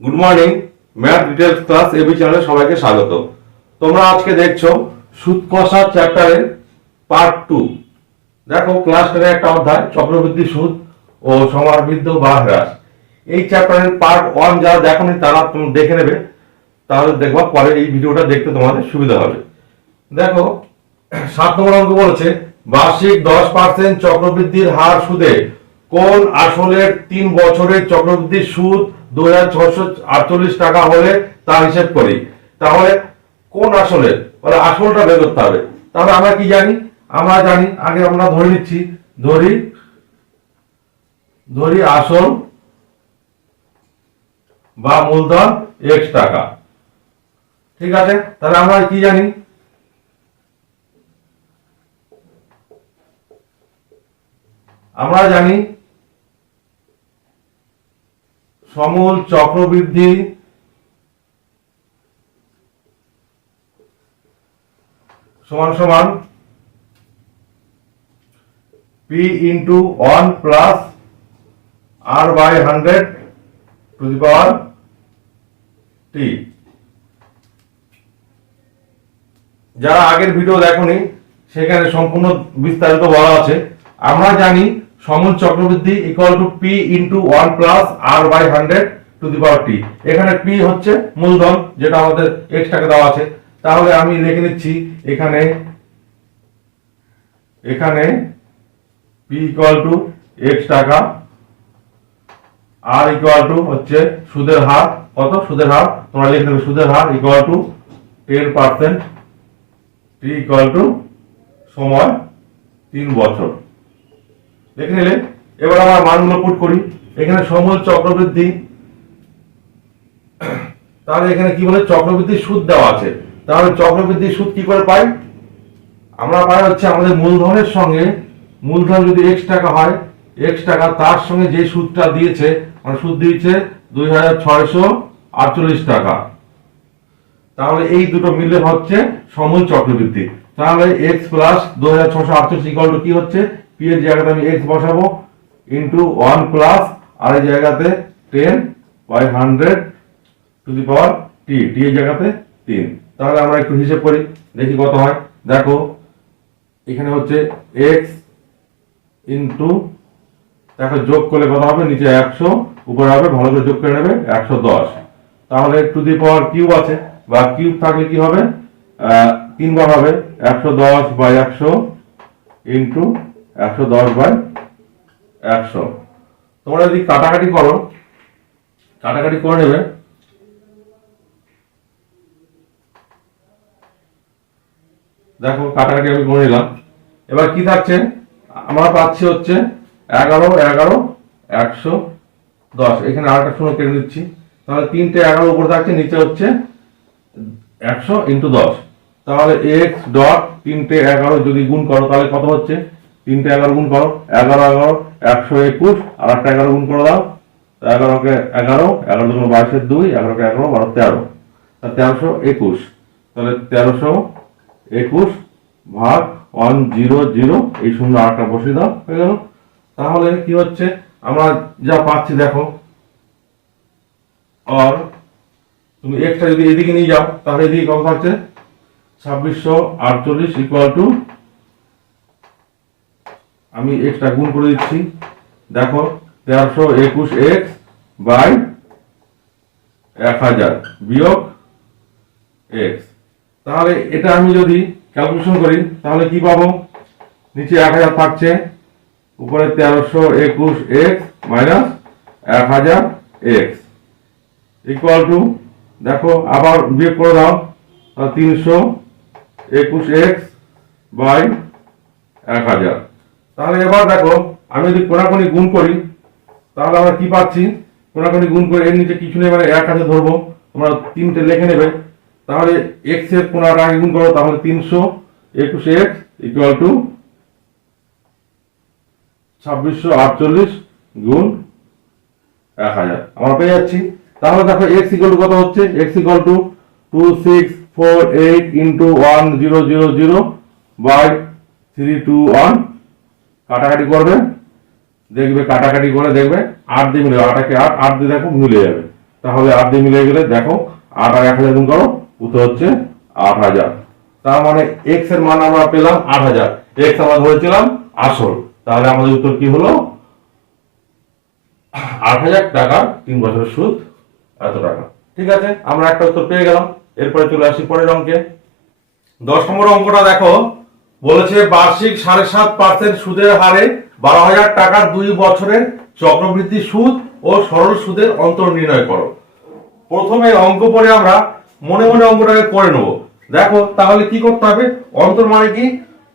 Good morning. Math details class এবি চ্যানেলে সবাইকে স্বাগত। তোমরা আজকে দেখছো সুদ কষা চ্যাপ্টারের পার্ট 2। দেখো ক্লাস 10 একটা অধ্যায় চক্রবৃদ্ধি সুদ ও সমাবৃদ্ধ বা হ্রাস। এই চ্যাপ্টারের পার্ট 1 যারা দেখোনি তারা তুমি দেখে নেবে, তাহলে দেখবা পরে এই ভিডিওটা দেখতে তোমাদের সুবিধা হবে। দেখো 7 নম্বর অঙ্ক বলেছে বার্ষিক 10% চক্রবৃদ্ধির হার সুদে কোন আসলের 3 বছরের চক্রবৃদ্ধি সুদ 2648 টাকা হলে তা হিসেব করি। তাহলে কোন আসলের বলে আসলটা বের করতে হবে। তাহলে আমরা কি জানি? আমরা জানি আগে আমরা ধরে নিচ্ছি, ধরি আসল বা মূলধন x টাকা। ঠিক আছে, তাহলে আমরা কি জানি? আমরা জানি সমূল চক্রবৃদ্ধি সমান সমান P into 1 plus R by 100 to the power T. যারা আগের ভিডিও দেখোনি সেখানে সম্পূর্ণ বিস্তারিত বলা আছে। আমরা জানি সমূল চক্রবৃদ্ধি equal to P into 1 plus R by 100 to the power T. এখানে পি হচ্ছে মূলধন, যেটা আমাদের এক্স টাকা দেওয়া আছে। তাহলে আমি লিখে নিচ্ছি এখানে পি ইকুয়াল টু এক্স টাকা, আর ইকুয়াল টু হচ্ছে সুদের হার। কত? সুদের হার তোমরা লিখে নেবে, সুদের হার equal to 10%, T equal to সময় 3 বছর। দেখে নিলে এবার আমার মানগুলো পুট করি। এখানে সমূল চক্রবৃদ্ধি, তাহলে এখানে কি বলে চক্রবৃদ্ধি সুদ দেওয়া আছে। তাহলে চক্রবৃদ্ধি সুদ কি করে পাই? আমরা পাই হচ্ছে আমাদের মূলধনের সঙ্গে, মূলধন যদি x টাকা হয়, x টাকা তার সঙ্গে যে সুদটা দিয়েছে, মানে সুদ দিয়েছে 2648 টাকা। তাহলে এই দুটো মিলে হচ্ছে সমূল চক্রবৃদ্ধি। তাহলে x প্লাস 2648 ইকুয়াল টু কি হচ্ছে? p এর জায়গাতে আমি x বসাবো ইন্টু 1 প্লাস আর এই জায়গাতে 10 বাই 100 টু দি পাওয়ার টি, টি এর জায়গাতে 3। তাহলে আমরা একটু হিসেব করি, দেখি কত হয়। দেখো এখানে হচ্ছে x ইন্টু, দেখো যোগ করলে কত হবে? নিচে 100, উপরে হবে, ভালো করে যোগ করে নেবে 110। তাহলে টু দি পাওয়ার কিউব আছে, বা কিউব থাকলে কি হবে? 3 বার হবে, 110 বাই 100 ইন্টু 110 বাই 100। তোমরা যদি কাটাকাটি করে নেবে, দেখো কাটাকাটি আমি করে নিলাম। এবার কি থাকছে? আমরা পাচ্ছি হচ্ছে 11 11 110। এখানে আরেকটা শূন্য কেটে নিচ্ছি। তাহলে 3টে 11 উপরে থাকছে, নিচে হচ্ছে 100 ইন্টু 10। তাহলে x ডট 3টে 11 যদি গুণ করো তাহলে কত হচ্ছে? 3টে 11 গুণ করো, 11 11 121, আর একটা 11 গুণ করে দাও। 11কে 11, 11 দুগুণ 22 2, 11কে 11 12 13, 1321। তাহলে 1321 ভাগ 100, এই শূন্য আটটা বসিয়ে দাও, হয়ে গেল। তাহলে কি হচ্ছে? আমরা যা পাচ্ছি দেখো, আর তুমি একটা যদি এদিকে নিয়ে যাও তাহলে এদিকে কত থাকছে? 2648 ইকুয়াল টু, আমি এক্সটা গুণ করে দিচ্ছি। দেখো 1321x বাই 1000 বিয়োগ x। তাহলে এটা আমি যদি ক্যালকুলেশন করি তাহলে কি পাবো? নিচে 1000 থাকছে, উপরে 1321x minus 1000x equal to, দেখো আবার বিয়োগ করে দাও, 321x বাই 1000। তাহলে এবার দেখো আমি যদি কোনাকুনি গুণ করি তাহলে আমরা কি পাচ্ছি? কোনাকুনি গুণ করে এর নিচে কিছু নেই, মানে 1000 ধরবো, তোমরা 3টে লিখে নেবে। তাহলে x এর কোনাটা আগে গুণ করো, তাহলে 321x ইকুয়াল টু 2648 গুণ 1000 আমরা পেয়ে যাচ্ছি। তাহলে দেখো x ইকুয়াল টু কত হচ্ছে? x equal to 2648 into 1000 by 321। কাটাকাটি করবে, দেখবে কাটাকাটি করে দেখবে 8 দিয়ে মিলে, 8কে 8 দিয়ে দেখো মিলে যাবে। তাহলে 8 দিয়ে মিলে গেলে দেখো 8 আর 1000 গুণ করো, উত্তর হচ্ছে 8000। তার মানে এক্স এর মান আমরা পেলাম 8000, এক্স আমরা ধরেছিলাম আসল, তাহলে আমাদের উত্তর কি হলো 8000 টাকা 3 বছরের সুদ এত টাকা। ঠিক আছে, আমরা একটা উত্তর পেয়ে গেলাম। এরপরে চলে আসি পরের অঙ্কে। 10 নম্বর অঙ্কটা দেখো, বলেছে বার্ষিক 7.5% সুদের হারে 12,000 টাকার 2 বছরের চক্রবৃদ্ধি সুদ ও সরল সুদের অন্তর নির্ণয় করো। প্রথমে অঙ্ক পড়ে আমরা মনে মনে অঙ্কটাকে করে নেবো। দেখো তাহলে কি করতে হবে, অন্তর মানে কি,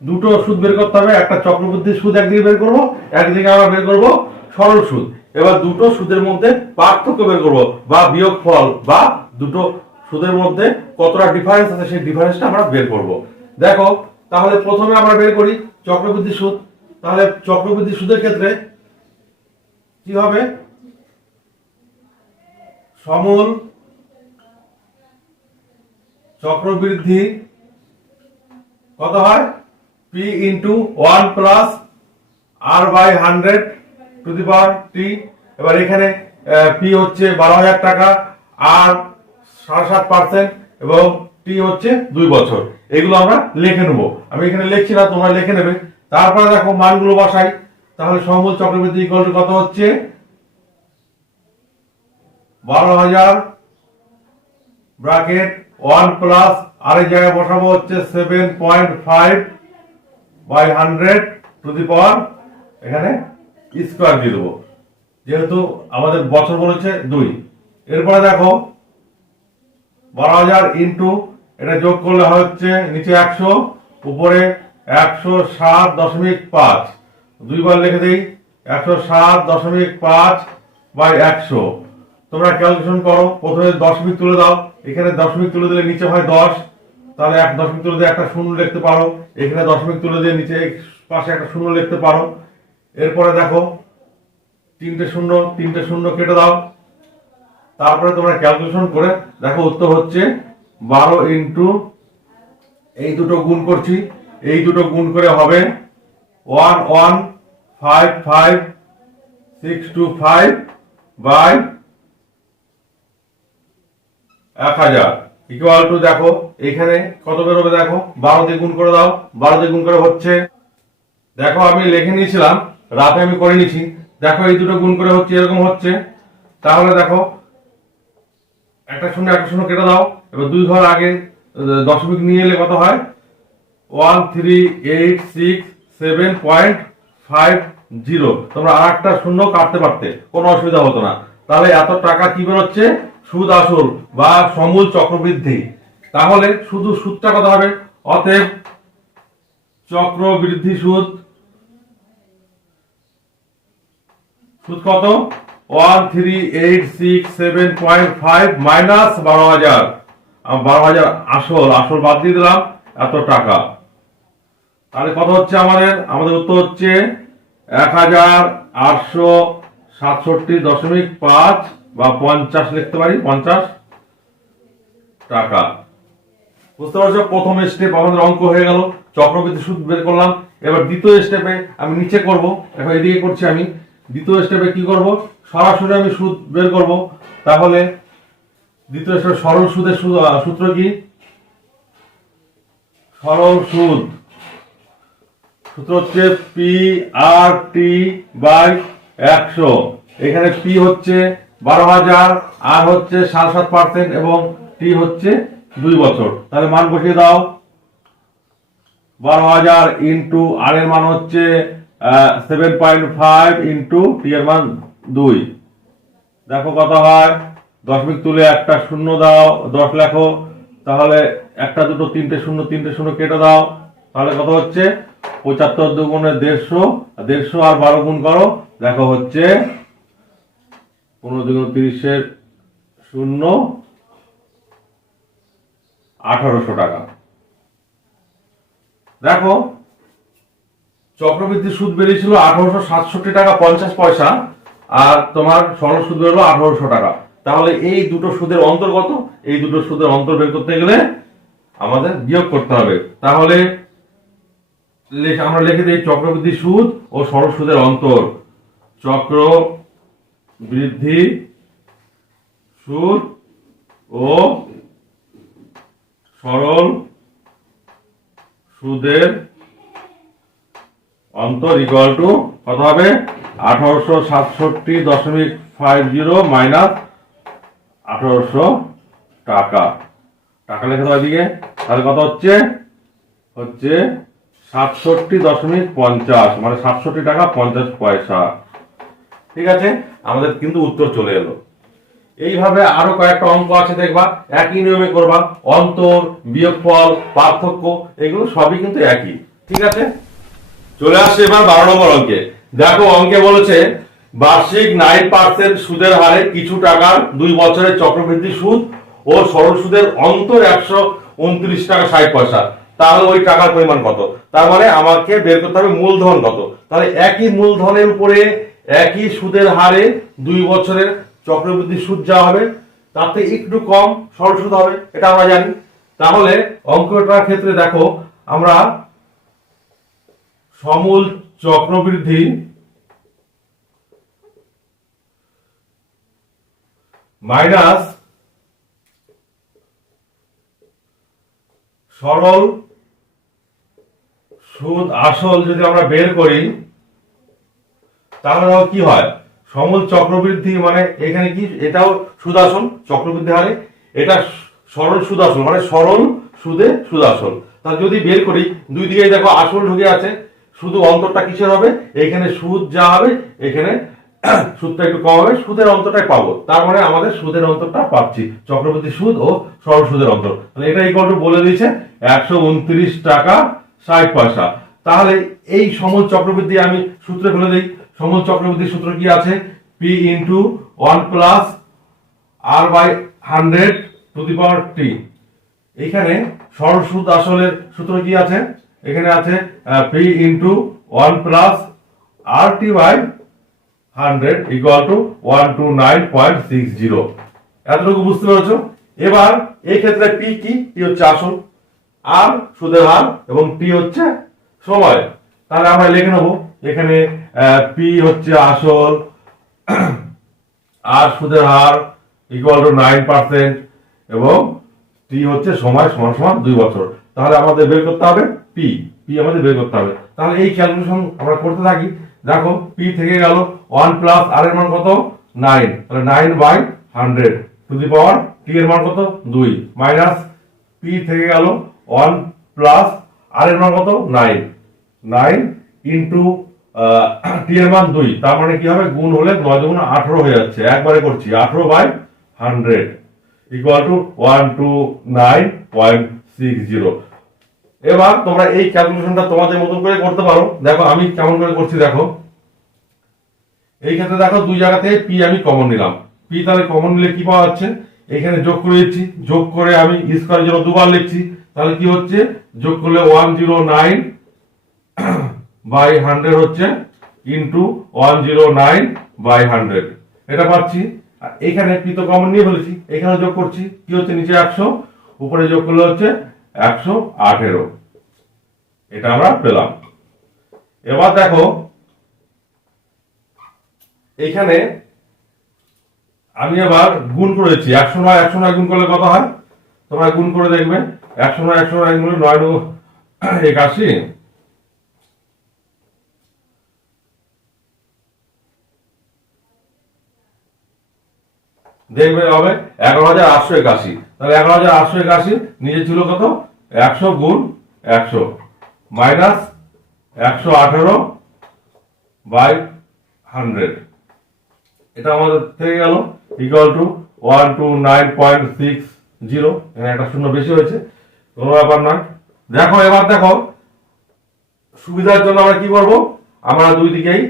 দুটো সুদ বের করতে হবে, একটা চক্রবৃদ্ধি সুদ একদিকে বের করবো, একদিকে আমরা বের করবো সরল সুদ। এবার দুটো সুদের মধ্যে পার্থক্য বের করবো বা বিয়োগফল, বা দুটো সুদের মধ্যে কতটা ডিফারেন্স আছে সেই ডিফারেন্সটা আমরা বের করব। দেখো তাহলে প্রথমে আমরা বের করি চক্রবৃদ্ধি সুদ। তাহলে চক্রবৃদ্ধি সুদের ক্ষেত্রে কি হবে, সমূল চক্রবৃদ্ধি কত হয়, P into 1 plus R by 100 to the power T. এবার এখানে পি হচ্ছে 12,000 টাকা, আর 7.5% এবং টি হচ্ছে 2 বছর। এগুলো আমরা লিখে নেবো, আমি এখানে লিখছি না, তোমরা লিখে নেবে। তারপরে দেখো মানগুলো বসাই। তাহলে সমূল চক্রবৃদ্ধি ইকুয়াল টু কত হচ্ছে 12,000 ব্র্যাকেট 1 প্লাস আর এই জায়গায় বসাবো হচ্ছে 7.5 বাই 100 টু দি পাওয়ার, এখানে স্কয়ার দিয়ে দেবো যেহেতু আমাদের বছর বলেছে 2। এরপরে দেখো 12,000 ইন্টু এটা যোগ করলে হচ্ছে নিচে 100, উপরে 107.5, দুইবার লিখে দিই 107.5 বাই 100। তোমরা ক্যালকুলেশন করো, প্রথমে দশমিক তুলে দাও, এখানে দশমিক তুলে দিলে নিচে হয় 10, তাহলে এক দশমিক তুলে দিয়ে একটা শূন্য লিখতে পারো, এখানে দশমিক তুলে দিয়ে নিচে পাশে একটা শূন্য লিখতে পারো। এরপরে দেখো তিনটে শূন্য কেটে দাও, তারপরে তোমরা ক্যালকুলেশন করে দেখো উত্তর হচ্ছে 12 ইন্টু এই দুটো গুণ করছি, এই দুটো গুণ করে হবে 1155625 বাই 1000 ইকুয়াল টু, দেখো এখানে কত বেরোবে, দেখো 12 দিয়ে গুণ করে দাও, 12 দিয়ে গুণ করে হচ্ছে, দেখো আমি লিখে নিয়েছিলাম, রাতে আমি করে নিয়েছি, দেখো এই দুটো গুণ করে হচ্ছে এরকম হচ্ছে। তাহলে দেখো একটা শূন্য কেটে দাও, এবার 2 ঘর আগে দশমিক নিয়ে এলে কত হয় 13867.50। তোমরা আর একটা শূন্য কাটতে পারতে, কোনো অসুবিধা হতো না। তাহলে এত টাকা কি বেরোচ্ছে, সুদ আসল বা সমূল চক্রবৃদ্ধি। তাহলে শুধু সুদটা কত হবে, অতএব চক্রবৃদ্ধি সুদ কত 13867.5 মাইনাস 12,000, 12,000 আসল বাদ দিয়ে দিলাম, এত টাকা। তাহলে কত হচ্ছে আমাদের উত্তর হচ্ছে 1867.5 বা 50 লিখতে পারি, 50 টাকা। বুঝতে পারছো, প্রথম স্টেপ আমাদের অঙ্ক হয়ে গেল, চক্রবৃদ্ধি সুদ বের করলাম। এবার দ্বিতীয় স্টেপে আমি নিচে করব, দেখো এদিকে করছি আমি। দ্বিতীয় স্টেপে কি করব, সরাসরি আমি সুদ বের করব। তাহলে দ্বিতীয় স্টেপে সরল সুদের সূত্র কি, সরল সুদ সূত্র হচ্ছে পি আর টি বাই 100। এখানে পি হচ্ছে 12,000, আর হচ্ছে 7.5% এবং টি হচ্ছে 2 বছর। তাহলে মান বসিয়ে দাও, 12,000 ইন্টু আর এর মান হচ্ছে 7.5 ইন্টু টি এর মান 2। দেখো কত হয়, দশমিক তুলে একটা শূন্য দাও, 10 লেখো, তাহলে একটা দুটো তিনটে শূন্য কেটে দাও, তাহলে কত হচ্ছে 75 দুগুণে 150, আর 12 গুণ করো, দেখো হচ্ছে 15 দুগুণ 30 শূন্য 1800 টাকা। দেখো চক্রবৃদ্ধি সুদ বেরিয়েছিল 1867 টাকা 50 পয়সা, আর তোমার সরল সুদ বেরোলো 1800 টাকা। তাহলে এই দুটো সুদের অন্তর্গত, এই দুটো সুদের অন্তর বের করতে গেলে আমাদের বিয়োগ করতে হবে। তাহলে আমরা লিখে দিই চক্রবৃদ্ধি সুদ ও সরল সুদের অন্তর। চক্রবৃদ্ধি সুদ ও সরল সুদের অন্তর ইকুয়াল টু কত হবে 1867.50 মাইনাস 1800 টাকা। টাকা লেখা দাও এদিকে, তাহলে কত হচ্ছে 67.50 মানে 67 টাকা 50 পয়সা। ঠিক আছে, আমাদের কিন্তু উত্তর চলে এলো। এইভাবে আরো কয়েকটা অঙ্ক আছে দেখবা, একই নিয়মে করবা। অন্তর, বিয়োগফল, পার্থক্য এগুলো সবই কিন্তু একই। ঠিক আছে, চলে আসছে এবার 12 নম্বর অঙ্কে। দেখো অঙ্কে বলেছে বার্ষিক 9% সুদের হারে কিছু টাকার 2 বছরের চক্রবৃদ্ধি সুদ ও সরল সুদের অন্তর 129 টাকা 60 পয়সা। তাহলে ওই টাকার পরিমাণ কত? তার মানে আমাকে বের করতে হবে মূলধন কত। তাহলে একই মূলধনের উপরে একই সুদের হারে 2 বছরের চক্রবৃদ্ধি সুদ যা হবে তাতে একটু কম সরল সুদ হবে, এটা আমরা জানি। তাহলে অঙ্কটার ক্ষেত্রে দেখো আমরা সমূল চক্রবৃদ্ধি মাইনাস সরল সুদ আসল যদি আমরা বের করি তাহলে কি হয়, সমূল চক্রবৃদ্ধি মানে এখানে কি এটাও সুদ আসল চক্রবৃদ্ধি হারে, এটা সরল সুদ আসল মানে সরল সুদে সুদ আসল। তাহলে যদি বের করি দুই দিকে দেখো আসল ঢুকে আছে, শুধু অন্তরটা কিসের হবে, এখানে সুদ যা হবে এখানে সুদটা একটু কম হবে, সুদের অন্তরটাই পাবো। তার মানে আমাদের সুদের অন্তরটা পাচ্ছি, চক্রবৃদ্ধি সুদ ও সরল সুদের অন্তর। তাহলে এটা ইকুয়াল টু বলে দিয়েছে 129 টাকা 60 পয়সা। তাহলে এই সমূল চক্রবৃদ্ধি আমি সূত্রে ফেলে দিই। সমূল চক্রবৃদ্ধি সূত্র কি আছে, p into 1 plus r by 100 to the power t। এখানে সরল সুদ আসলের সূত্র কি আছে, এখানে আছে p into 1 plus rt by 100 equal to 129.60। এতটুকু বুঝতে পেরেছো? এবার এই ক্ষেত্রে p কি, p হচ্ছে আসল, r সুদের হার এবং t হচ্ছে সময়। তাহলে আমরা লিখে নেব এখানে p হচ্ছে আসল, r সুদের হার ইকুয়াল টু 9% এবং t হচ্ছে সময় সমান সমান 2 বছর। তাহলে আমাদের বের করতে হবে p আমাদের বের করতে হবে। তাহলে এই ক্যালকুলেশন আমরা করতে থাকি। দেখো p থেকে গেল 1 প্লাস r এর মান কত 9, তাহলে 9/100 টু দি পাওয়ার t এর মান কত 2 মাইনাস p থেকে গেল 1 প্লাস r এর মান কত 9 ইন্টু t এর মান 2, তার মানে কি হবে গুণ হলে 9 গুণ 18 হয়ে যাচ্ছে, একবারে করছি 18/100 ইকুয়াল টু 129.60। এবার তোমরা এই ক্যালকুলেশনটা তোমাদের মতন করে করতে পারো। দেখো আমি কেমন করে করছি দেখো, এই ক্ষেত্রে দেখো দুই জায়গাতে p আমি কমন নিলাম, p তাহলে কমন নিলে কি পাওয়া যাচ্ছে, এখানে যোগ করে দিচ্ছি, যোগ করে আমি স্কয়ারের জন্য দুবার লিখছি, তাহলে কি হচ্ছে যোগ করলে 109/100 হচ্ছে ইন্টু 109/100 এটা পাচ্ছি। এখানে p তো কমন নিয়ে ফেলেছি, এখানে যোগ করছি, কি হচ্ছে নিচে 100 উপরে যোগ করলে হচ্ছে 118, এটা আমরা পেলাম। এবার দেখো এখানে আমি এবার গুণ করেছি, 109 গুণ করলে কত হয় তোমরা গুণ করে দেখবে, 109 গুণ 9 81 দেখবে হবে 11,881। তাহলে 11,881 নিচে ছিল কত 100 গুণ 100 মাইনাস 118/100, এটা আমাদের থেকে গেল ইকুয়াল টু 129.60। এখানে একটা শূন্য বেশি হয়েছে, কোনো ব্যাপার না। দেখো এবার দেখো সুবিধার জন্য আমরা কি করব, আমরা দুই দিকেই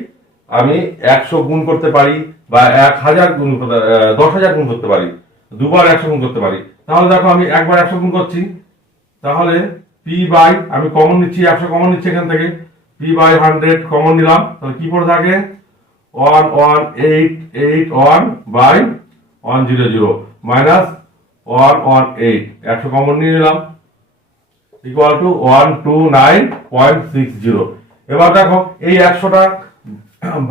আমি 100 গুণ করতে পারি বা 1000 গুণ 10,000 গুণ করতে পারি, দুবার 100 গুণ করতে পারি। তাহলে দেখো আমি একবার 100 গুণ করছি, তাহলে p বাই আমি কমন নিচ্ছি, 100 কমন নিচ্ছি এখান থেকে, p বাই 100 কমন নিলাম, তাহলে কি পড়ে থাকে 11881/100 মাইনাস 118, 100 কমন নিয়ে নিলাম ইকুয়াল টু 129.60। এবার দেখো এই 100টা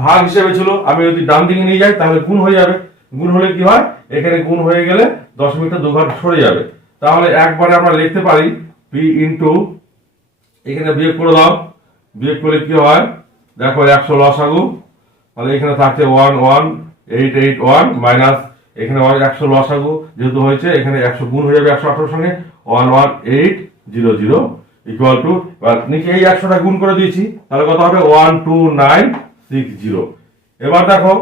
ভাগ হিসেবে ছিল, আমি যদি ডান দিকে নিয়ে যাই তাহলে গুণ হয়ে যাবে, গুণ হলে কি হয়, এখানে গুণ হয়ে গেলে দশমিকটা দুঘর সরে যাবে। তাহলে একবারে আমরা লিখতে পারি পি ইন্টু, এখানে বিয়োগ করে দাও, বিয়োগ করলে কি হয় দেখো 100 লসাগু, তাহলে এখানে থাকছে 11881 মাইনাস এখানে 100 লসাগু যেহেতু হয়েছে, এখানে 100 গুণ হয়ে যাবে 118 সঙ্গে 11800 ইকুয়াল টু, এবার নিচে এই 100টা গুণ করে দিয়েছি, তাহলে কত হবে 12960। এবার দেখো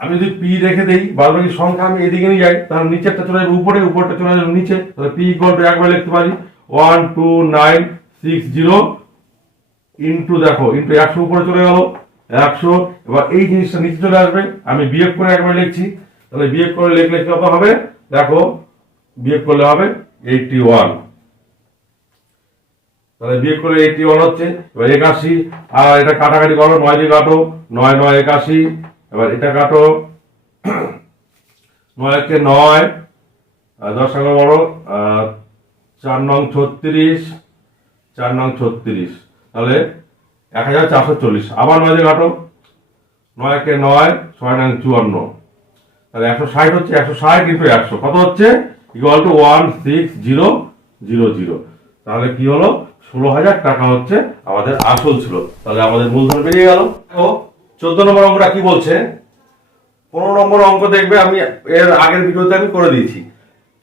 আমি যদি পি রেখে দেই, বাদবাকি সংখ্যা আমি এদিকে নিয়ে যাই, তাহলে নিচেরটা চলে যাবে উপরে, উপরটা চলে যাবে নিচে, তাহলে পি ইকুয়াল টু একবার লিখতে পারি 12960 ইন্টু, দেখো ইন্টু 100 উপরে চলে গেল 100। এবার এই জিনিসটা নিচে চলে আসবে, আমি বিয়োগ করে একবার লিখছি, তাহলে বিয়োগ করে লিখলে কত হবে দেখো, বিয়োগ করলে হবে 81, তাহলে বিয়োগ করে 81 হচ্ছে। এবার 81, আর এটা কাটাকাটি করো, 9 দিয়ে কাটো, 9 9 81, এবার এটা কাটো, 9 কে 9, 10 টাকা বড়, 4 নং 36, 4 নং 36, তাহলে 1440। আবার 9 দিয়ে কাটো, 9 কে 9, 6 নং 54, তাহলে 160 হচ্ছে, 160 ইন্টু 100 কত হচ্ছে ইকুয়াল টু 16000। তাহলে কি হলো, 16,000 টাকা হচ্ছে আমাদের আসল ছিল। তাহলে আমাদের মূলধন বেরিয়ে গেল। 14 নম্বর অঙ্কটা কি বলছে, 15 নম্বর অঙ্ক দেখবে, আমি এর আগের ভিডিওতে আমি করে দিয়েছি।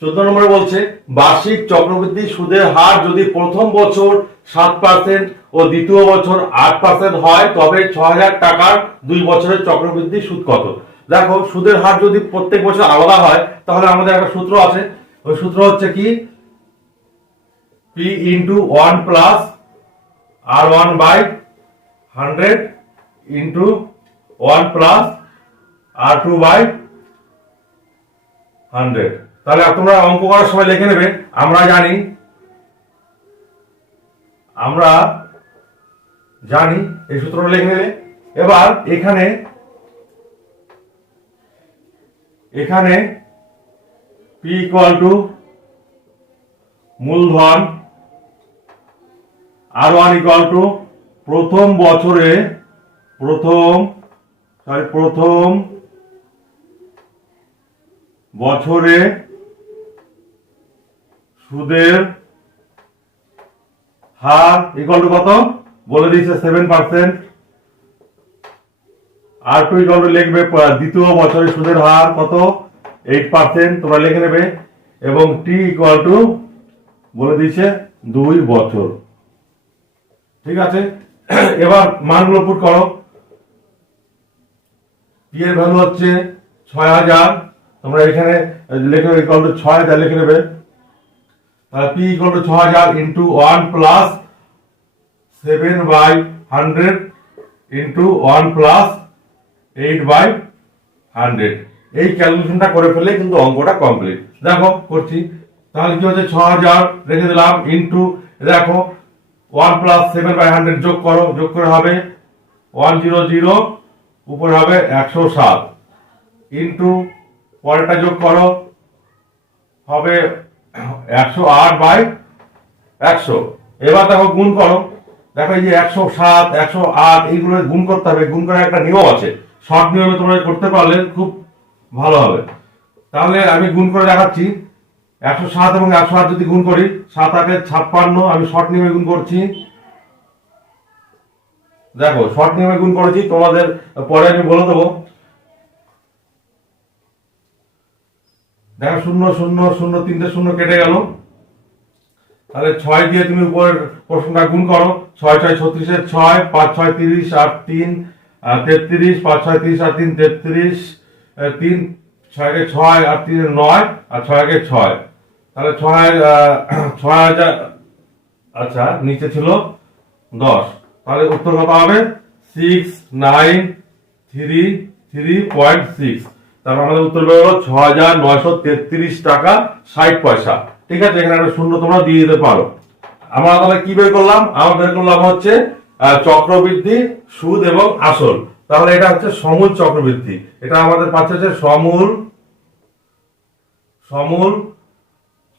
14 নম্বরে বলছে বার্ষিক চক্রবৃদ্ধি সুদের হার যদি প্রথম বছর 7% ও দ্বিতীয় বছর 8% হয়, তবে 6,000 টাকার 2 বছরের চক্রবৃদ্ধি সুদ কত। দেখো সুদের হার যদি প্রত্যেক বছর আলাদা হয়, তাহলে আমাদের একটা সূত্র আছে, ওই সূত্র হচ্ছে কি P into 1 plus R1 by 100 into 1 plus R2 by 100। তাহলে তোমরা অঙ্ক করার সময় লিখে নেবে, আমরা জানি এই সূত্রটা লিখে নেবে। এবার এখানে P ইকুয়াল টু মূলধন, R1 ইকুয়াল টু প্রথম বছরে সুদের হার ইকুয়াল টু কত বলে দিয়েছে 7%। R2 ইকুয়াল টু লিখবে দ্বিতীয় বছরে সুদের হার কত 8%, তোমরা লিখে নেবে। এবং T ইকুয়াল টু বলে দিয়েছে 2 বছর। ঠিক আছে, এবার মানগুলো পুট করো। P এর ভ্যালু হচ্ছে 6,000, তোমরা এখানে লিখে ইকুয়াল টু 6 যা লিখে নেবে। P equal to 6,000 into 1 plus 7/100 into 1 plus 8/100। এই ক্যালকুলেশনটা করে ফেলে কিন্তু অঙ্কটা কমপ্লিট। দেখো করছি, তাহলে কি হচ্ছে 6,000 রেখে দিলাম ইন্টু, দেখো 1 প্লাস 7/100 যোগ করো, যোগ করে হবে 100, উপরে হবে 107 ইন্টু পরেরটা যোগ করো হবে 108/100। এবার দেখো গুণ করো, দেখো এই যে 107 108 এইগুলো গুণ করতে হবে, গুণ করার একটা নিয়ম আছে, শর্ট নিয়মে তোমরা করতে পারলে খুব ভালো হবে। তাহলে আমি গুণ করে দেখাচ্ছি, 107 এবং 108 যদি গুণ করি 7 8 56, আমি শর্ট নিয়মে গুণ করছি। দেখো শর্ট নিয়মে গুণ করেছি, তোমাদের পরে আমি বলে দেবো। দেখো 0 0 0 3টে 0 কেটে গেল, তাহলে 6 দিয়ে তুমি উপরের প্রশ্নটা গুণ করো, 6 6 36 6, 5 6 30 আর 3 33, 5 6 30 আর 3 33, 3 6 কে 6 আর 3 9 আর 6 কে 6, তাহলে 6,000। আচ্ছা নিচে ছিল 10, তাহলে উত্তর কত হবে 6933.6। তারপর আমাদের উত্তর বের হলো 6,933 টাকা 60 পয়সা। ঠিক আছে, এখানে একটা শূন্য তোমরা দিয়ে দিতে পারো। আমরা তাহলে কি বের করলাম, আমরা বের করলাম হচ্ছে চক্রবৃদ্ধি, সুদ এবং আসল। তাহলে এটা হচ্ছে সমূল চক্রবৃদ্ধি, এটা আমাদের পাচ্ছে হচ্ছে সমূল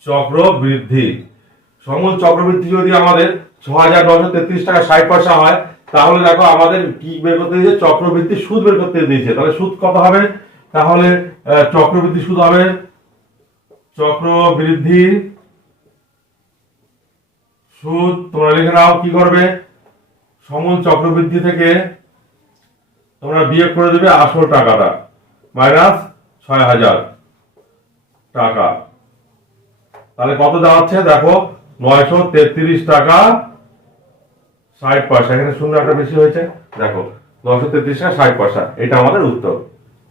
চক্রবৃদ্ধি। সমূল চক্রবৃদ্ধি যদি আমাদের 6,933 টাকা 60 পয়সা হয়, তাহলে দেখো আমাদের কি বের করতে দিয়েছে, চক্রবৃদ্ধি সুদ বের করতে দিয়েছে। তাহলে সুদ কত হবে, তাহলে চক্রবৃদ্ধি সুদ হবে, চক্রবৃদ্ধি সুদ তোমরা লিখে নাও। কি করবে, সমূল চক্রবৃদ্ধি থেকে তোমরা বিয়োগ করে দেবে আসল টাকাটা, মাইনাস ৬,০০০ টাকা। তাহলে কত দাঁড়াচ্ছে দেখো, ৯৩৩ টাকা ৬০ পয়সা। এখানে শূন্য একটা বেশি হয়েছে, দেখো ৯৩৩ টাকা ৬০ পয়সা। এটা আমাদের উত্তর।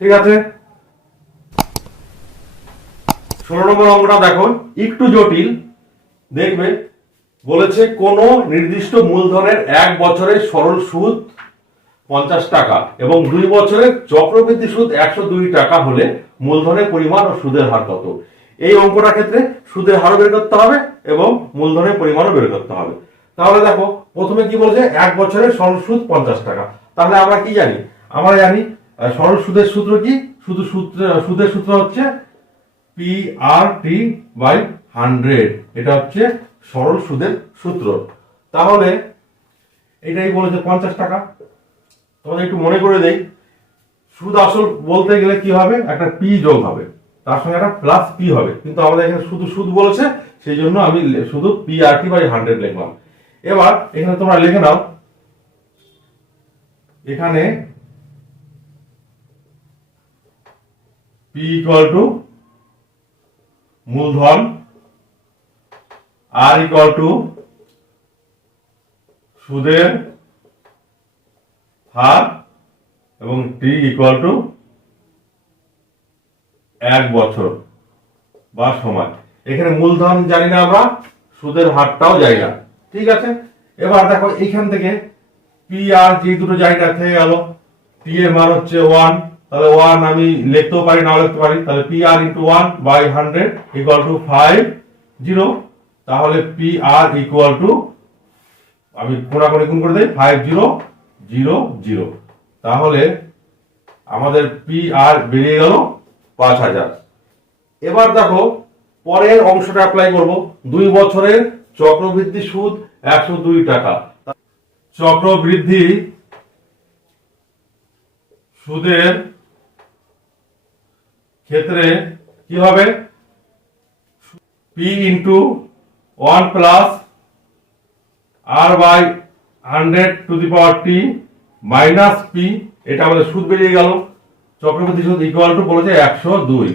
ঠিক আছে, ১৬ নম্বর অঙ্কটা দেখো একটু জটিল। দেখবে বলেছে কোন নির্দিষ্ট মূলধনের ১ বছরের সরল সুদ ৫০ টাকা এবং ২ বছরের চক্রবৃদ্ধি সুদ ১০২ টাকা হলে মূলধনের পরিমাণ ও সুদের হার কত। এই অঙ্কটার ক্ষেত্রে সুদের হারও বের করতে হবে এবং মূলধনের পরিমাণও বের করতে হবে। তাহলে দেখো প্রথমে কি বলেছে, ১ বছরের সরল সুদ ৫০ টাকা। তাহলে আমরা কি জানি, আমরা জানি সরল সুদের সূত্র কি, সুদের সূত্র হচ্ছে PRT/100। এটা হচ্ছে সরল সুদের সূত্র। তাহলে এটাই বলেছে ৫০ টাকা। তোমাদের একটু মনে করে দেই, সুদ আসল বলতে গেলে কি হবে, একটা পি যোগ হবে, তার সঙ্গে একটা প্লাস পি হবে, কিন্তু আমাদের এখানে শুধু সুদ বলেছে, সেই জন্য আমি শুধু PRT/100 লিখলাম। এবার এখানে তোমরা লিখে নাও, এখানে P = মূলধন, R = সুদের হার এবং T = 1 বছর বা সময়। এখানে মূলধন জানি না আমরা, সুদের হারটাও জানি না। ঠিক আছে, এবার দেখো এইখান থেকে পি আর যে দুটো জায়গা থেকে গেল, টি এর মান হচ্ছে 1, তাহলে 1 আমি লিখতেও পারি নাও লিখতে পারি। তাহলে PR × 1/100 = 50। তাহলে PR = আমি কোনাকুনি গুণ করে দেই 5000। তাহলে আমাদের PR বেরিয়ে গেল ৫,০০০। এবার দেখো পরের অংশটা অ্যাপ্লাই করব। ২ বছরের চক্রবৃদ্ধি সুদ ১০২ টাকা। চক্রবৃদ্ধি সুদের ক্ষেত্রে কি হবে, P × 1 + R/100⁻t - P। এটা আমাদের সুদ বেরিয়ে গেল। চক্রবৃদ্ধি সুদ = বলেছে ১০২।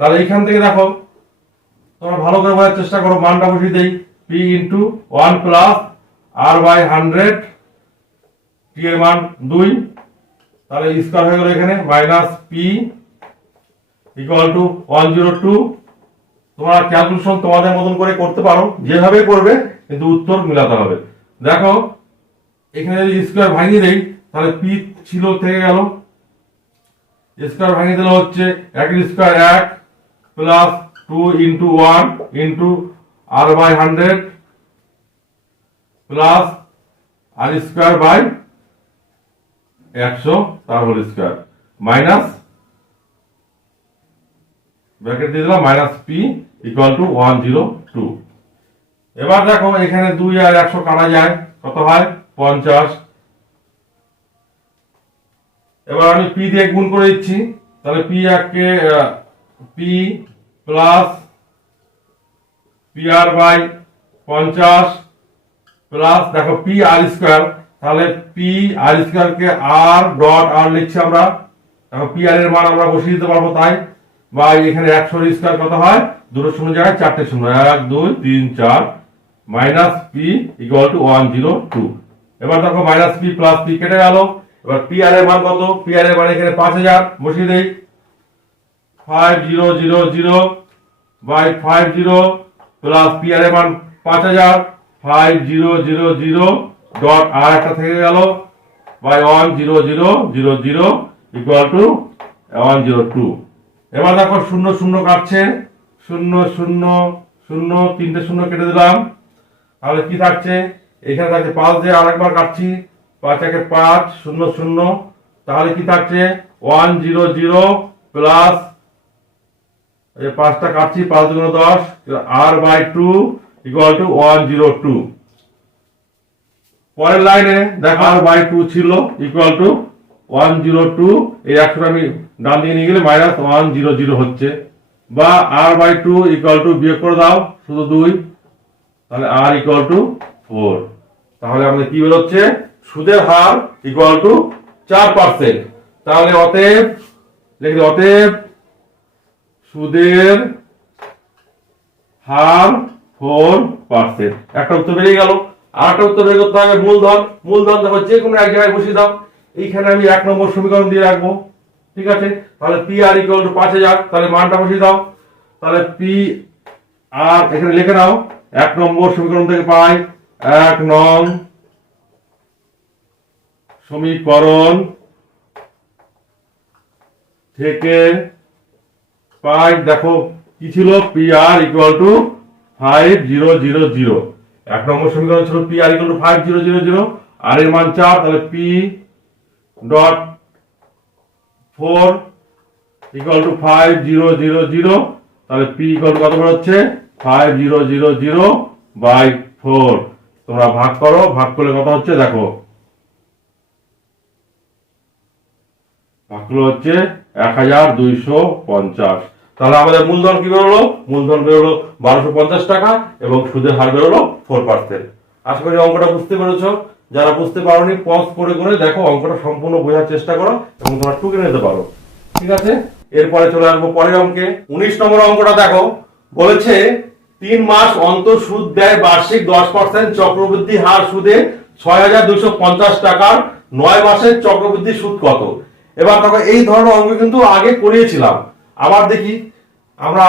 তাহলে এইখান থেকে দেখো তোমরা ভালো করে বোঝার চেষ্টা করো, মানটা বসিয়ে দেই, P × 1 + R/100, T এর মান 2, তাহলে স্কয়ার হয়ে গেল এখানে, - P = 102। তোমরা ক্যালকুলেশন তোমাদের মতন করে করতে পারো, যেভাবে করবে, কিন্তু উত্তর মিলাতে হবে। দেখো এখানে যদি স্কয়ার ভাঙিয়ে দেই, তাহলে P ছিল থেকে গেল, স্কয়ার ভাঙিয়ে দিলে হচ্ছে 1 এর স্কয়ার 1 + 2 × 1 × R/100 + R²/100 তার হোল স্কয়ার মাইনাস ব্র্যাকেট দিয়ে দিলাম -P = 102। এবার দেখো এখানে 2 আর 100 কাটা যায়, কত হয় 50। এবার আমি P দিয়ে গুণ করে দিচ্ছি, তাহলে P কে P প্লাস PR/50 প্লাস দেখো PR², তাহলে PR² কে R.R লিখছি আমরা। দেখো PR এর মান আমরা বসিয়ে দিতে পারবো, তাই বা এখানে 100² কত হয়, দুটো শূন্য জায়গায় 4টে শূন্য, 1 2 3 4 -P = 102। এবার দেখো -P + P কেটে গেল। এবার PR এর মান কত, PR এর মান এখানে 5000 বসিয়ে দেই, 5000/50 প্লাস PR এর মান 5000, 5000 ডট আর একটা থেকে গেল বাই 10000 = 102। এবার দেখো 0 0 কাটছে, 0 0 0 তিনটে শূন্য কেটে দিলাম, তাহলে কি থাকছে, এখানে থাকছে 5 দিয়ে আরেকবার কাটছি, 5 একে 5 0 0, তাহলে কি থাকছে 100 প্লাস এই 5টা কাটছি, 5 দুগুণ 10 R/2 = 102। পরের লাইনে দেখো আর বাই 2 ছিল ইকুয়াল টু 102, এই 100 আমি ডান দিকে নিয়ে গেলে মাইনাস 100 হচ্ছে, বা আর বাই 2 ইকুয়াল টু বিয়োগ করে দাও শুধু 2, তাহলে আর ইকুয়াল টু 4। তাহলে আমাদের কি বেরোচ্ছে, সুদের হার ইকুয়াল টু 4%। তাহলে অতএব লিখি, অতএব সুদের হার 4%। একটা উত্তর বেরিয়ে গেল। আর একটা উত্তর বের করতে হবে মূলধন। মূলধন দেখো যে কোনো এক জায়গায় বসিয়ে দাও। এইখানে আমি 1 নম্বর সমীকরণ দিয়ে রাখবো, ঠিক আছে। তাহলে পি আর ইকুয়াল টু 5000, তাহলে মানটা বসিয়ে দাও। তাহলে পি আর এখানে লিখে নাও, 1 নম্বর সমীকরণ থেকে পাই 1 নং সমীকরণ থেকে পাই, দেখো কি ছিল, পি আর ইকুয়াল টু 5000। 1 নম্বর সমীকরণ ছিল পি আর ইকুয়াল টু 5000, আর এর মান 4, তাহলে পি ডট 4 ইকুয়াল টু 5000, তাহলে পি ইকুয়াল টু কত হচ্ছে 5000 বাই 4। তোমরা ভাগ করো, ভাগ করলে কত হচ্ছে দেখো, ভাগ করলে হচ্ছে 1250। তাহলে আমাদের মূলধন কি বেরোলো, মূলধন বেরোলো 1250 টাকা এবং সুদের হার বেরোলো 4%। আশা করি অঙ্কটা বুঝতে পেরেছো। যারা বুঝতে পারোনি পজ করে করে দেখো, অঙ্কটা সম্পূর্ণ বোঝার চেষ্টা করো এবং তোমরা টুকে নিতে পারো, ঠিক আছে। এরপরে চলে আসবো পরের অঙ্কে। 19 নম্বর অঙ্কটা দেখো, বলেছে 3 মাস অন্তর সুদ দেয় বার্ষিক 10% চক্রবৃদ্ধি হার সুদে 6250 টাকার 9 মাসের চক্রবৃদ্ধি সুদ কত। এবার দেখো এই ধরনের অঙ্ক কিন্তু আগে করিয়েছিলাম। আবার দেখি, আমরা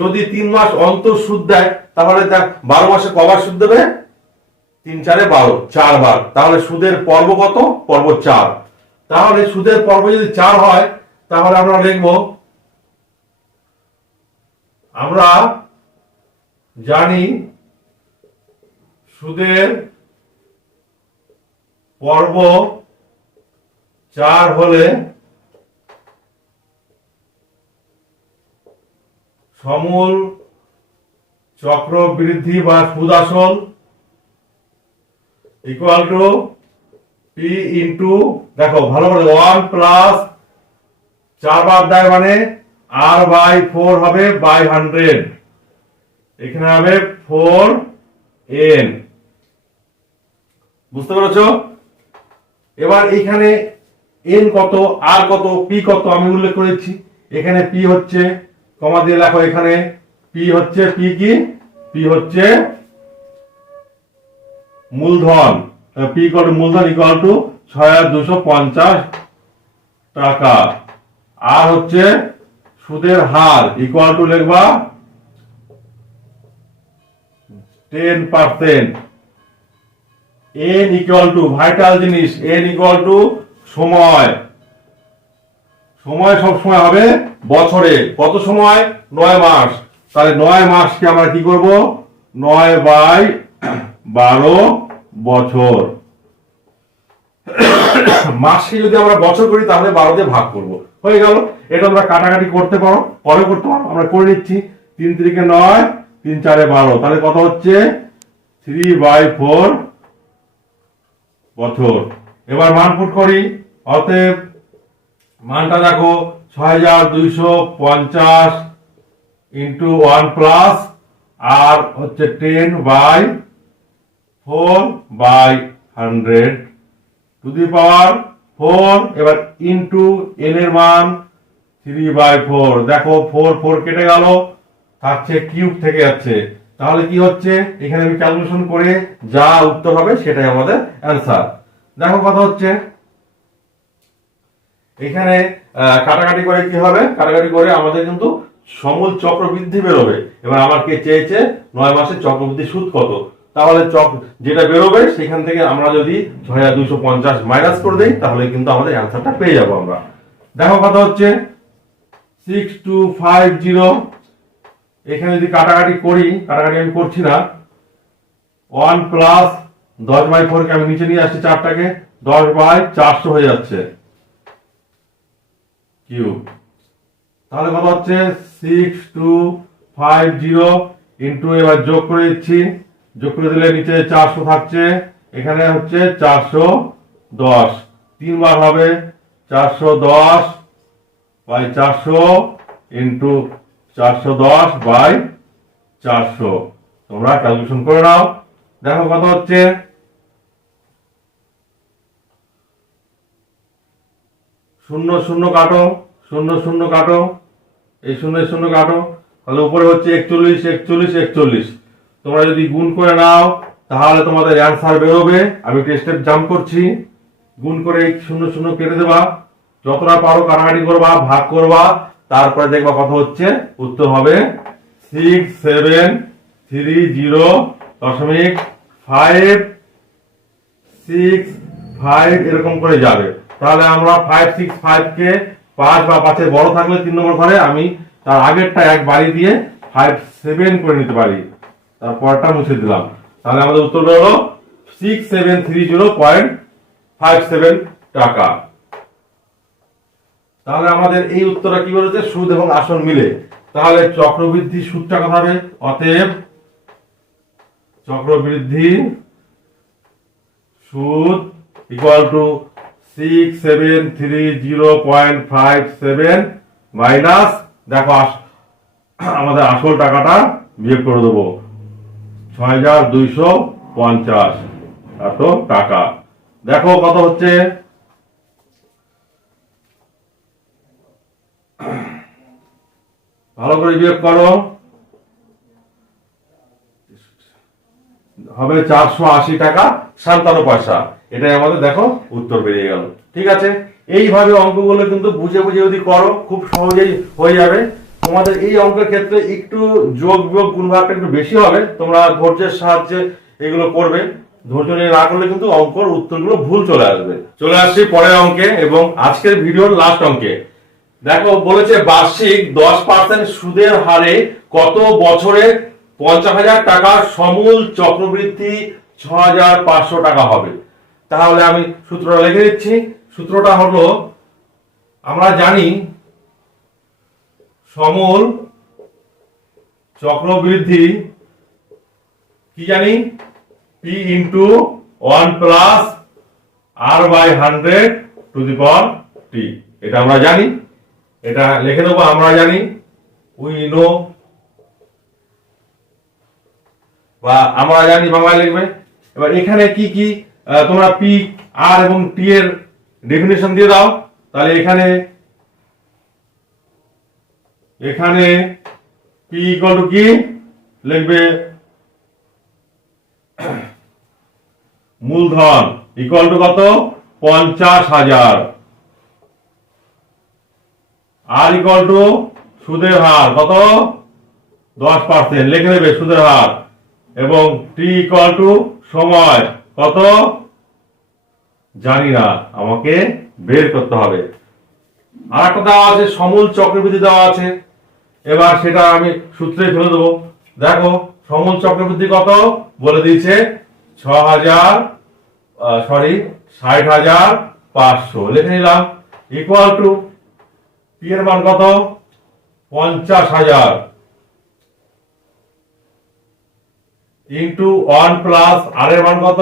যদি 3 মাস অন্তর সুদ দেয়, তাহলে 12 মাসে কবার সুদ দেবে, 3 4 12, 4 বার। তাহলে সুদের পর্ব কত, পর্ব 4। তাহলে সুদের পর্ব যদি 4 হয়, তাহলে আমরা লিখব, আমরা জানি সুদের পর্ব 4 হলে সমূল চক্রবৃদ্ধি বা সুদ আসল ইকুয়াল টু পি ইন্টু, দেখো ভালো করে 1 প্লাস 4 বার দেয় মানে আর বাই 4 হবে বাই 100, এখানে হবে 4n। বুঝতে পেরেছো? এবার এখানে n কত, আর কত, পি কত আমি উল্লেখ করেছি। এখানে পি হচ্ছে, কমা দিয়ে লেখো, এখানে পি হচ্ছে, পি কি, পি হচ্ছে মূলধন। পি ইকুয়াল টু মূলধন ইকুয়াল টু 6250 টাকা। আর হচ্ছে সুদের হার ইকুয়াল টু লিখবা 10%। এন ইকুয়াল টু, ভাইটাল জিনিস, এন ইকুয়াল টু সময়। সময় সব সময় হবে বছরে, কত সময়, 9 মাস। তাহলে 9 মাসকে আমরা কি করব, 9 বাই 12 বছর। মাসকে যদি আমরা বছর করি তাহলে 12 দিয়ে ভাগ করব, হয়ে গেল। এটা আমরা কাটাকাটি করতে পারো, পরে করতে পারো, আমরা করে নিচ্ছি। 3 3 9, 3 4 12, তাহলে কত হচ্ছে 3/4 বছর। এবার মান পুট করি, অতএব মানটা দেখো 6250 ইন্টু 1 প্লাস আর হচ্ছে 10/4/100 টু দি পাওয়ার 4। এবার ইন্টু n এর মান 3/4, দেখো 4 4 কেটে গেল, থাকছে কিউব থেকে যাচ্ছে। তাহলে কি হচ্ছে, এখানে আমি ক্যালকুলেশন করে যা উত্তর হবে সেটাই আমাদের অ্যান্সার। দেখো কথা হচ্ছে, এখানে কাটাকাটি করে কি হবে, কাটাকাটি করে আমাদের কিন্তু সমূল চক্রবৃদ্ধি বেরোবে। এবার আমার কে চেয়েছে 9 মাসের চক্রবৃদ্ধি সুদ কত, তাহলে যেটা বেরোবে সেখান থেকে আমরা যদি 6250 মাইনাস করে দেই, তাহলে কিন্তু আমাদের অ্যান্সারটা পেয়ে যাবো আমরা। দেখো কথা হচ্ছে 6250, এখানে যদি কাটাকাটি করি, কাটাকাটি আমি করছি না, 1 প্লাস 10/4 কে আমি নিচে নিয়ে আসছি, 4টাকে 10/400 হয়ে যাচ্ছে কিউব। তাহলে কত হচ্ছে 6250 ইন্টু, এবার যোগ করে দিচ্ছি, যোগ করে দিলে নিচে 400 থাকছে, এখানে হচ্ছে 410, 3 বার হবে 410 বাই 400 ইন্টু 410 বাই 400। তোমরা ক্যালকুলেশন করে নাও, দেখো কত হচ্ছে। শূন্য শূন্য কাটো, শূন্য শূন্য কাটো, এই শূন্য শূন্য কাটো, তাহলে উপরে হচ্ছে 41 41 41। তোমরা যদি গুণ করে নাও তাহলে তোমাদের অ্যান্সার বেরোবে। আমি একটু স্টেপ জাম্প করছি, গুণ করে এই শূন্য শূন্য কেটে দেবা, যতটা পারো কাটাকাটি করবা, ভাগ করবা, তারপরে দেখবা কত হচ্ছে। উত্তর হবে 6730.565 এরকম করে যাবে। তাহলে আমরা 565 কে 5 বা 5 বড় থাকলে 3 নম্বর ঘরে আমি তার আগেরটা এক বাড়ি দিয়ে 57 করে নিতে পারি, তারপরটা মুছে দিলাম। তাহলে আমাদের উত্তর হলো 6730.57 টাকা। তাহলে আমাদের এই উত্তরটা কি বলেছে, সুদ এবং আসল মিলে। তাহলে চক্রবৃদ্ধি সুদটা কত হবে, অতএব চক্রবৃদ্ধি সুদ ইকুয়াল টু 6730.57 মাইনাস, দেখো আমাদের আসল টাকাটা বিয়োগ করে দেবো 6250 এত টাকা। দেখো কত হচ্ছে, ভালো করে বিয়োগ করো, হবে 480 টাকা 57 পয়সা। এটাই আমাদের দেখো উত্তর বেরিয়ে গেল। ঠিক আছে, এইভাবে অঙ্কগুলো কিন্তু বুঝে বুঝে যদি করো খুব সহজেই হয়ে যাবে। তোমাদের এই অঙ্কের ক্ষেত্রে একটু যোগ বিয়োগ গুণ ভাগটা একটু বেশি হবে, তোমরা ধৈর্যের সাহায্যে এগুলো করবে। ধৈর্য নিয়ে না করলে কিন্তু অঙ্কর উত্তরগুলো ভুল চলে আসবে। চলে আসছি পরের অঙ্কে এবং আজকের ভিডিওর লাস্ট অঙ্কে। দেখো বলেছে বার্ষিক 10% সুদের হারে কত বছরে 50,000 টাকার সমূল চক্রবৃদ্ধি 6,500 টাকা হবে। তাহলে আমি সূত্রটা লিখে দিচ্ছি। সূত্রটা হলো, আমরা জানি সমূল চক্রবৃদ্ধি কি জানি, p ইন্টু 1 প্লাস r/100 এটা আমরা জানি, এটা লিখে দেবো। আমরা জানি, উই নো, বা আমরা জানি বাংলায় লিখবে। এবার এখানে কি কি তোমরা পি, আর এবং টি এর ডেফিনেশন দিয়ে দাও। তাহলে এখানে পি ইকুয়াল টু কি লিখবে, মূলধন ইকুয়াল টু কত, 50,000, আর ইকুয়াল টু সুদের হার কত, 10% লিখে নেবে সুদের হার, এবং টি ইকুয়াল টু সময় কত জানি না, আমাকে বের করতে হবে। আর একটা দেওয়া আছে সমূল চক্রবৃদ্ধি দেওয়া আছে, এবার সেটা আমি সূত্রে ফেলে দেবো। দেখো সমূল চক্রবৃদ্ধি কত বলে দিয়েছে, 60,500 লিখে নিলাম, ইকুয়াল টু পি এর মান কত, 50,000 ইন্টু 1 প্লাস আর এর মান কত,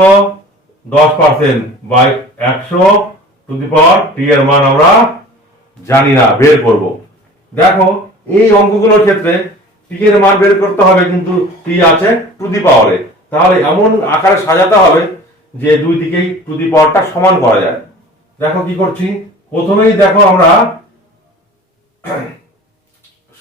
10% বাই 100 টু দি পাওয়ার টি এর মান আমরা জানি না, বের করব। দেখো এই অঙ্কগুলোর ক্ষেত্রে টি এর মান বের করতে হবে, কিন্তু টি আছে টু দি পাওয়ারে। তাহলে এমন আকারে সাজাতে হবে যে দুই দিকেই টু দি পাওয়ারটা সমান করা যায়। দেখো কি করছি, প্রথমেই দেখো আমরা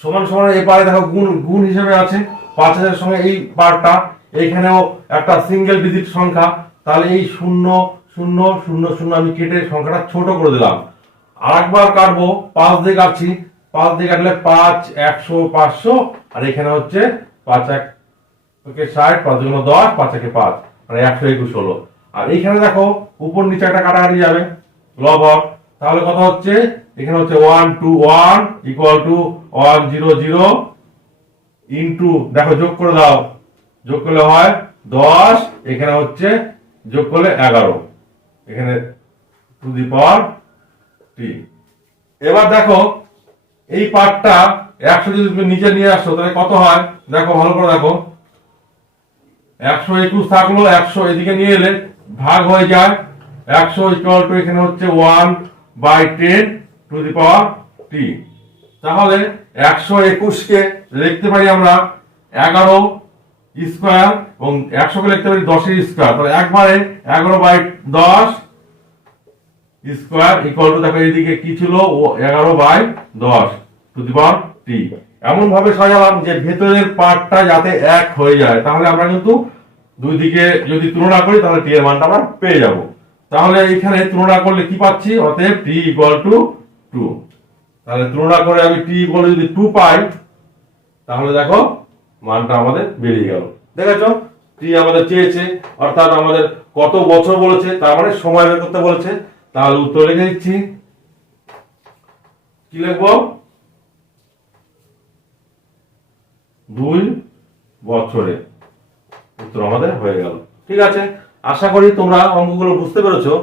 সমান সমান এই পারে দেখো গুণ গুণ হিসেবে আছে 5,000 সঙ্গে এই পার্টটা, এইখানেও একটা সিঙ্গেল ডিজিট সংখ্যা, তাহলে এই 0 0 0 0 আমি কেটে সংখ্যাটা ছোট করে দিলাম। আরেকবার কাটবো, 5 দিয়ে কাটছি, 5 দিয়ে কাটলে 5 100 500, আর এখানে হচ্ছে 5 1 ওকে 60, 5 2 10, 5 1 5, মানে 121 হলো। আর এইখানে দেখো উপর নিচে একটা কাটাকাটি যাবে লব, তাহলে কত হচ্ছে, এখানে হচ্ছে 1 2 1 ইকুয়াল টু 1 0 0 ইন্টু, দেখো যোগ করে দাও, যোগ করলে হয় 10, এখানে হচ্ছে যোগ করলে 11, এখানে টু দি পাওয়ার টি। এবার দেখো এই পার্টটা 100 যদি তুমি নিচে নিয়ে আসো তাহলে কত হয়, দেখো ভালো করে দেখো, 121 থাকলো, 100 এদিকে নিয়ে এলে ভাগ হয়ে যায় 100 ইকুয়াল টু এখানে হচ্ছে 1/10⁻t। তাহলে 121 কে লিখতে পারি আমরা 11 স্কয়ার এবং 100 কে লিখতে পারি 10 এর স্কয়ার। তাহলে একবারে 11/10 স্কয়ার ইকুয়াল টু, দেখো এইদিকে কি ছিল 11/10⁻t। এমন ভাবে সাজালাম যে ভেতরের পার্টটা যাতে এক হয়ে যায়। তাহলে আমরা কিন্তু দুই দিকে যদি তুলনা করি তাহলে t এর মানটা আমরা পেয়ে যাব। তাহলে এখানে তুলনা করলে কি পাচ্ছি, অতএব t ইকুয়াল টু 2। তাহলে তুলনা করে আমি t ইকুয়াল যদি 2 পাই, তাহলে দেখো মানটা আমাদের বেরিয়ে গেল। দেখেছো t আমাদের চেয়েছে, অর্থাৎ আমাদের কত বছর বলেছে, তার মানে সময় বের করতে বলেছে। তাহলে উত্তর লিখে দিচ্ছি, কি লিখবো, 2 বছরে। উত্তর আমাদের হয়ে গেল। ঠিক আছে, আশা করি তোমরা অঙ্কগুলো বুঝতে পেরেছো।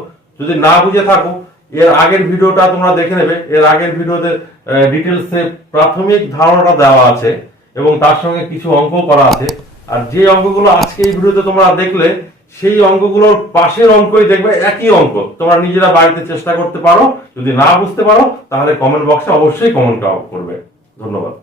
যদি না বুঝে থাকো, এর আগের ভিডিওটা তোমরা দেখে নেবে। এর আগের ভিডিওতে ডিটেলসে প্রাথমিক ধারণাটা দেওয়া আছে এবং তার সঙ্গে কিছু অঙ্ক করা আছে। আর যে অঙ্কগুলো আজকে এই ভিডিওতে তোমরা দেখলে, সেই অঙ্কগুলোর পাশের অঙ্কই দেখবে একই অঙ্ক। তোমরা নিজেরা বাড়িতে চেষ্টা করতে পারো। যদি না বুঝতে পারো তাহলে কমেন্ট বক্সে অবশ্যই কমেন্ট করবে। ধন্যবাদ।